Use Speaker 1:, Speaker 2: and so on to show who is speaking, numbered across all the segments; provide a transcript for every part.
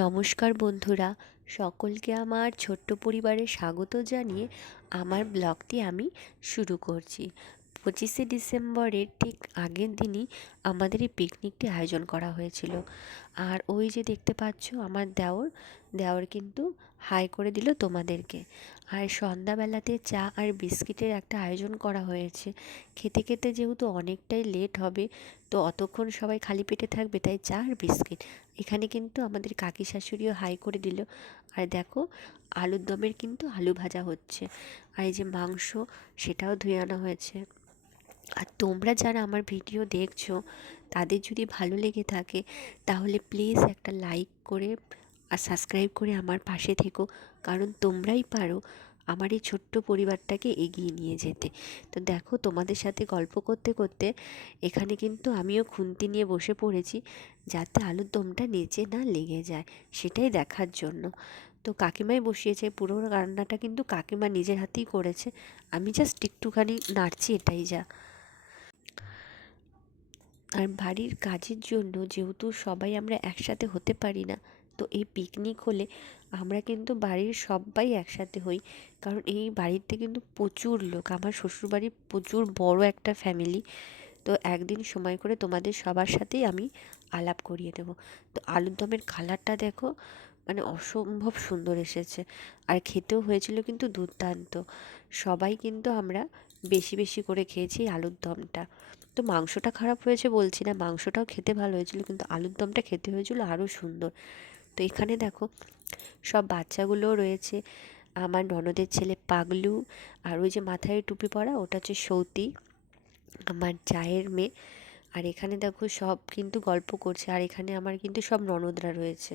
Speaker 1: নমস্কার বন্ধুরা, সকলকে আমার ছোট্ট পরিবারে স্বাগত জানিয়ে আমার ব্লগটি আমি শুরু করছি। পঁচিশে ডিসেম্বরের ঠিক আগের দিনই আমাদের এই পিকনিকটি আয়োজন করা হয়েছিল। আর ওই যে দেখতে পাচ্ছ, আমার দেওর দেওর কিন্তু হাই করে দিল তোমাদেরকে। আর সন্ধ্যাবেলাতে চা আর বিস্কিটের একটা আয়োজন করা হয়েছে। খেতে খেতে যেহেতু অনেকটাই লেট হবে, তো অতক্ষণ সবাই খালি পেটে থাকবে, তাই চা আর বিস্কিট। এখানে কিন্তু আমাদের কাকি শাশুড়িও হাই করে দিল। আর দেখো, আলুর দমের কিন্তু আলু ভাজা হচ্ছে। আর এই যে মাংস, সেটাও ধুয়ে আনা হয়েছে। আর তোমরা যারা আমার ভিডিও দেখছ, তাদের যদি ভালো লেগে থাকে, তাহলে প্লিজ একটা লাইক করে আর সাবস্ক্রাইব করে আমার পাশে থেকো। কারণ তোমরাই পারো আমার এই ছোট্ট পরিবারটাকে এগিয়ে নিয়ে যেতে। তো দেখো, তোমাদের সাথে গল্প করতে করতে এখানে কিন্তু আমিও খুন্তি নিয়ে বসে পড়েছি যাতে আলুর দমটা নিচে না লেগে যায় সেটাই দেখার জন্য। তো কাকিমাই বসিয়েছে, পুরো রান্নাটা কিন্তু কাকিমা নিজের হাতেই করেছে। আমি জাস্ট একটুখানি নাড়ছি, এটাই যা। আর বাড়ির কাজের জন্য যেহেতু সবাই আমরা একসাথে হতে পারি না তো এই পিকনিক হলে আমরা কিন্তু বাড়ির সবাই একসাথে হই। কারণ এই বাড়িতে কিন্তু প্রচুর লোক, আমার শ্বশুরবাড়ি প্রচুর বড় একটা ফ্যামিলি তো একদিন সময় করে তোমাদের সবার সাথেই আমি আলাপ করিয়ে দেবো। তো আলুর দমের কালারটা দেখো মানে অসম্ভব সুন্দর এসেছে। আর খেতেও হয়েছিল কিন্তু দুর্দান্ত। সবাই কিন্তু আমরা বেশি বেশি করে খেয়েছি আলুর দমটা। তো মাংসটা খারাপ হয়েছে বলছি না, মাংসটাও খেতে ভালো হয়েছিল, কিন্তু আলুর দমটা খেতে হয়েছিল আরও সুন্দর। তো এখানে দেখো, সব বাচ্চাগুলোও রয়েছে। আমার ননদের ছেলে পাগলু আর ওই যে মাথায় টুপি পরা, ওটা হচ্ছে সৌতি, আমার চায়ের মেয়ে। আর এখানে দেখো সব কিন্তু গল্প করছে, আর এখানে আমার কিন্তু সব ননদরা রয়েছে।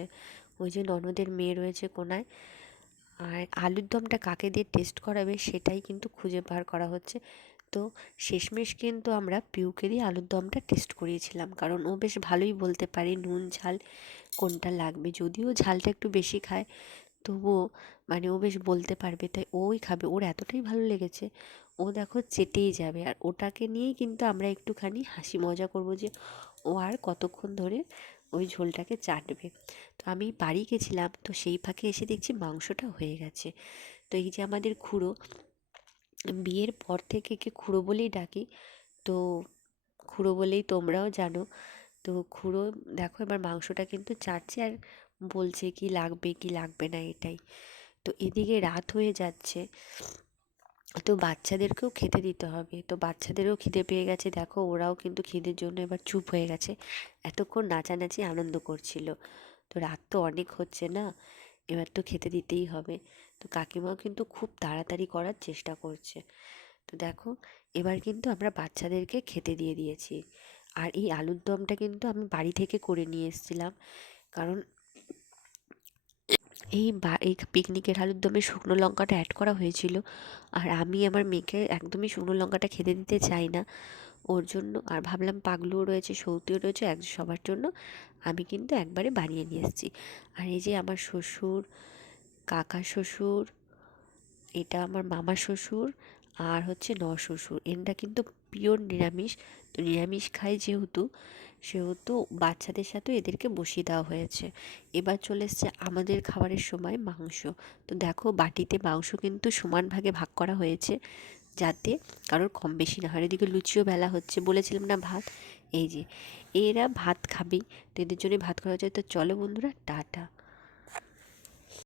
Speaker 1: ওই যে ননদের মেয়ে রয়েছে কোনায়। আর আলুর দমটা কাকে দিয়ে টেস্ট করাবে সেটাই কিন্তু খুঁজে বার করা হচ্ছে। তো শেষমেশ কিন্তু আমরা পিউকে দিয়ে আলুর দমটা টেস্ট করিয়েছিলাম। কারণ ও বেশ ভালোই বলতে পারে নুন, ঝাল কোনটা লাগবে। যদিও ঝালটা একটু বেশি খায়, তবুও মানে ও বেশ বলতে পারবে, তাই ওই খাবে। ওর এতটাই ভালো লেগেছে, ও দেখো চেটেই যাবে। আর ওটাকে নিয়েই কিন্তু আমরা একটুখানি হাসি মজা করব যে ও আর কতক্ষণ ধরে ওই ঝোলটাকে চাটবে। তো আমি বাড়ি গেছিলাম, তো সেই ফাঁকে এসে দেখছি মাংসটা হয়ে গেছে। তো এই যে আমাদের খুঁড়ো বিয়ের পর থেকে একে খুঁড়ো বলেই ডাকি? তো খুঁড়ো বলেই তোমরাও জানো। তো খুঁড়ো, দেখো এবার মাংসটা কিন্তু চাটছে আর বলছে কি লাগবে কি লাগবে না এটাই। তো এদিকে রাত হয়ে যাচ্ছে। তো বাচ্চাদেরকেও খেতে দিতে হবে। তো বাচ্চাদেরও খিদে পেয়ে গেছে। দেখো ওরাও কিন্তু খিদের জন্য এবার চুপ হয়ে গেছে। এতক্ষণ নাচানাচি আনন্দ করছিল। তো রাত তো অনেক হচ্ছে না? এবার তো খেতে দিতেই হবে। তো কাকিমাও কিন্তু খুব তাড়াতাড়ি করার চেষ্টা করছে। তো দেখো, এবার কিন্তু আমরা বাচ্চাদেরকে খেতে দিয়ে দিয়েছি। আর এই আলুর দমটা কিন্তু আমি বাড়ি থেকে করে নিয়ে এসেছিলাম। কারণ এই বা, এই পিকনিকের আলুর দমে শুকনো লঙ্কাটা অ্যাড করা হয়েছিল। আর আমি আমার মেয়েকে একদমই শুকনো লঙ্কাটা খেতে দিতে চাই না। ওর জন্য, আর ভাবলাম পাগলুও রয়েছে, সৌতিও রয়েছে, এক সবার জন্য আমি কিন্তু একবারে বানিয়ে নিয়ে এসেছি। আর এই যে আমার শ্বশুর কাকা শ্বশুর, এটা আমার মামা শ্বশুর, আর হচ্ছে ন শ্বশুর। এনরা কিন্তু পিওর নিরামিষ। তো নিরামিষ খায় যেহেতু সেহেতু বাচ্চাদের সাথে এদেরকে বসিয়ে দেওয়া হয়েছে। এবার চলে এসছে আমাদের খাবারের সময় মাংস। তো দেখো বাটিতে মাংস কিন্তু সমান ভাগে ভাগ করা হয়েছে যাতে কারোর কম বেশি না হয়। এদিকে লুচিও বেলা হচ্ছে বলেছিলাম না ভাত? এই যে, এরা ভাত খাবেই। তো এদের জন্য ভাত করা যায়। তো চলো বন্ধুরা, টাটা।